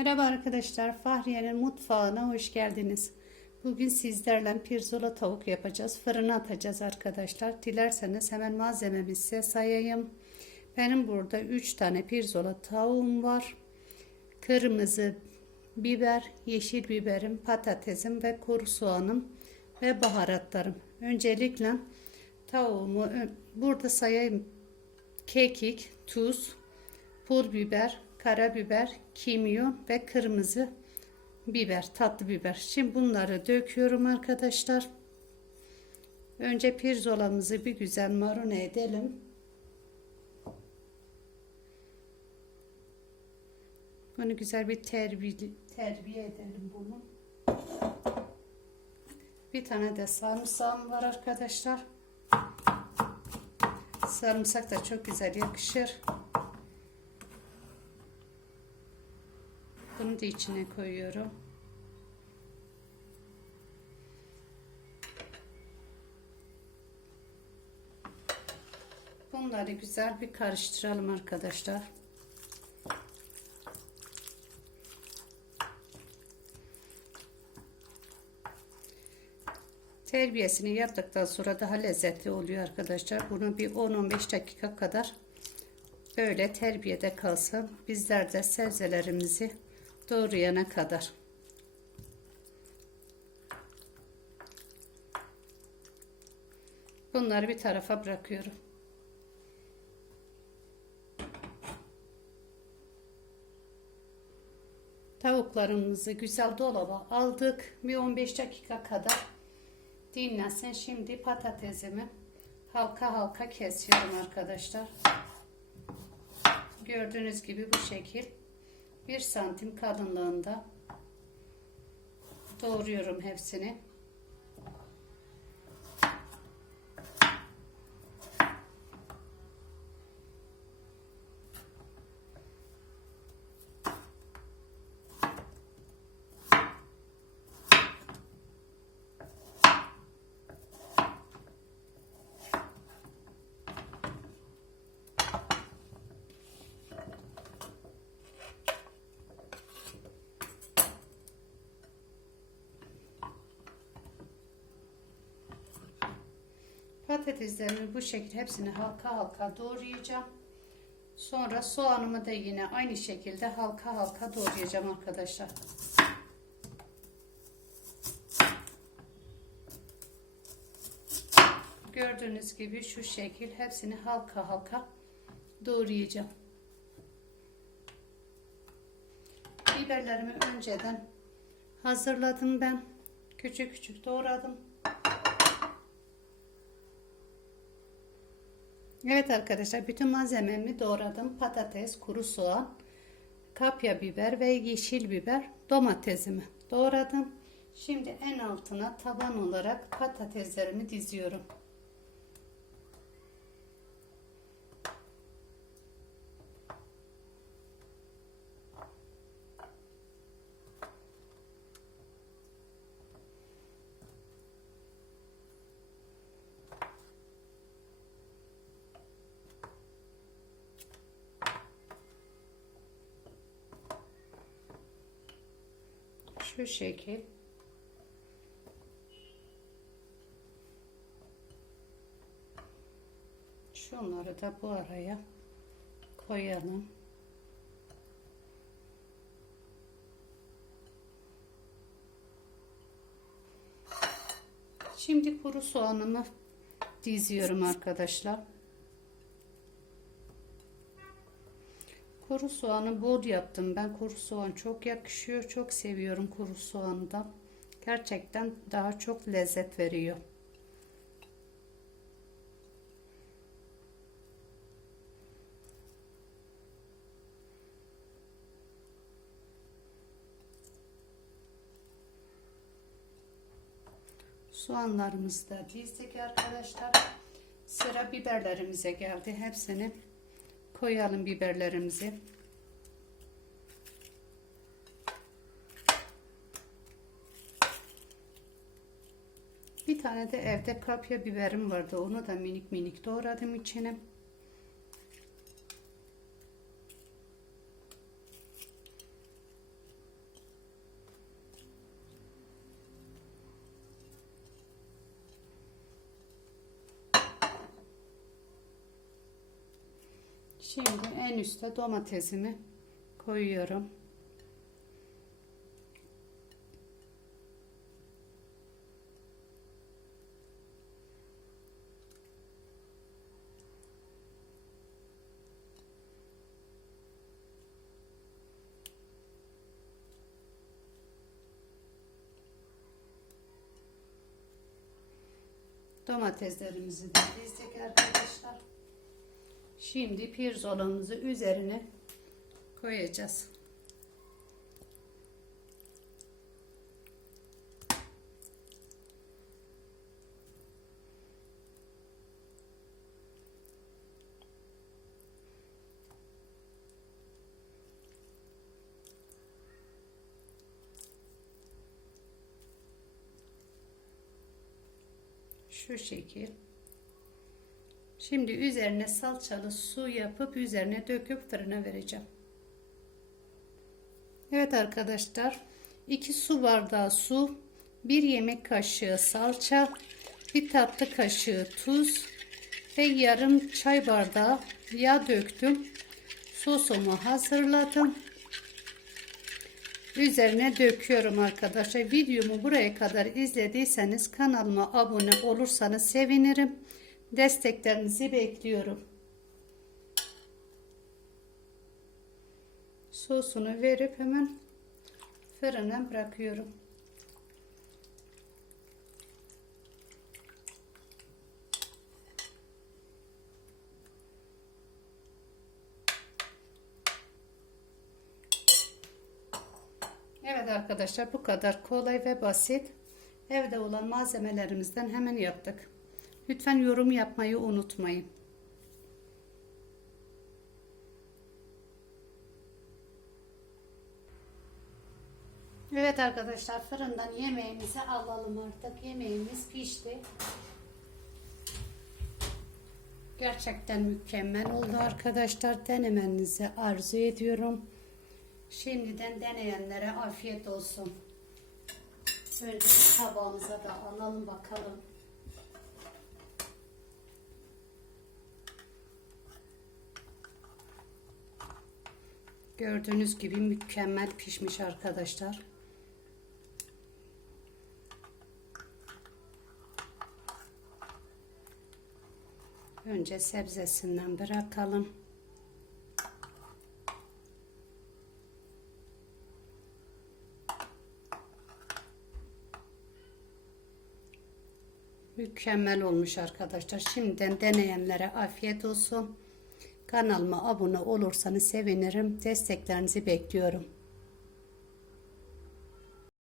Merhaba arkadaşlar, Fahriye'nin mutfağına hoş geldiniz. Bugün sizlerle pirzola tavuk yapacağız. Fırına atacağız arkadaşlar. Dilerseniz hemen malzememi size sayayım. Benim burada 3 tane pirzola tavuğum var. Kırmızı biber, yeşil biberim, patatesim ve kuru soğanım ve baharatlarım. Öncelikle tavuğumu burada sayayım. Kekik, tuz, pul biber, karabiber, kimyon ve kırmızı biber, tatlı biber. Şimdi bunları döküyorum arkadaşlar. Önce pirzolamızı bir güzel marine edelim. Bunu güzel bir terbiye, terbiye edelim bunu. Bir tane de sarımsağım var arkadaşlar. Sarımsak da çok güzel yakışır. Bunu da içine koyuyorum. Bunları güzel bir karıştıralım arkadaşlar. Terbiyesini yaptıktan sonra daha lezzetli oluyor arkadaşlar. Bunu bir 10-15 dakika kadar böyle terbiyede kalsın. Bizler de sebzelerimizi doğrayana kadar. Bunları bir tarafa bırakıyorum. Tavuklarımızı güzel dolaba aldık. Bir 15 dakika kadar dinlensin. Şimdi patatesimi halka halka kesiyorum arkadaşlar. Gördüğünüz gibi bu şekil. 1 santim kalınlığında doğruyorum hepsini. Patateslerimi bu şekilde hepsini halka halka doğrayacağım. Sonra soğanımı da yine aynı şekilde halka halka doğrayacağım arkadaşlar. Gördüğünüz gibi şu şekil hepsini halka halka doğrayacağım. Biberlerimi önceden hazırladım ben. Küçük küçük doğradım. Evet arkadaşlar bütün malzememi doğradım. Patates, kuru soğan, kapya biber ve yeşil biber, domatesimi doğradım. Şimdi en altına taban olarak patateslerimi diziyorum. Şu şekil. Şunları da bu araya koyalım. Şimdi kuru soğanımı diziyorum arkadaşlar. Kuru soğanı bol yaptım. Ben kuru soğan çok yakışıyor. Çok seviyorum kuru soğanı da. Gerçekten daha çok lezzet veriyor. Soğanlarımızı da dizdik arkadaşlar. Sıra biberlerimize geldi. Hepsini koyalım biberlerimizi. Bir tane de evde kapya biberim vardı. Onu da minik minik doğradım içine. Şimdi en üste domatesimi koyuyorum. Domateslerimizi de dizdik arkadaşlar. Şimdi pirzolamızı üzerine koyacağız. Şu şekil. Şimdi üzerine salçalı su yapıp üzerine döküp fırına vereceğim. Evet arkadaşlar 2 su bardağı su 1 yemek kaşığı salça 1 tatlı kaşığı tuz ve yarım çay bardağı yağ döktüm. Sosumu hazırladım. Üzerine döküyorum arkadaşlar. Videomu buraya kadar izlediyseniz kanalıma abone olursanız sevinirim. Desteklerinizi bekliyorum. Sosunu verip hemen fırına bırakıyorum. Evet arkadaşlar bu kadar kolay ve basit. Evde olan malzemelerimizden hemen yaptık. Lütfen yorum yapmayı unutmayın. Evet arkadaşlar fırından yemeğimizi alalım artık. Yemeğimiz pişti. Gerçekten mükemmel oldu arkadaşlar. Denemenizi arzu ediyorum. Şimdiden deneyenlere afiyet olsun. Önce tabağımıza da alalım bakalım. Gördüğünüz gibi mükemmel pişmiş arkadaşlar. Önce sebzesinden bırakalım. Mükemmel olmuş arkadaşlar. Şimdiden deneyenlere afiyet olsun. Kanalıma abone olursanız sevinirim. Desteklerinizi bekliyorum.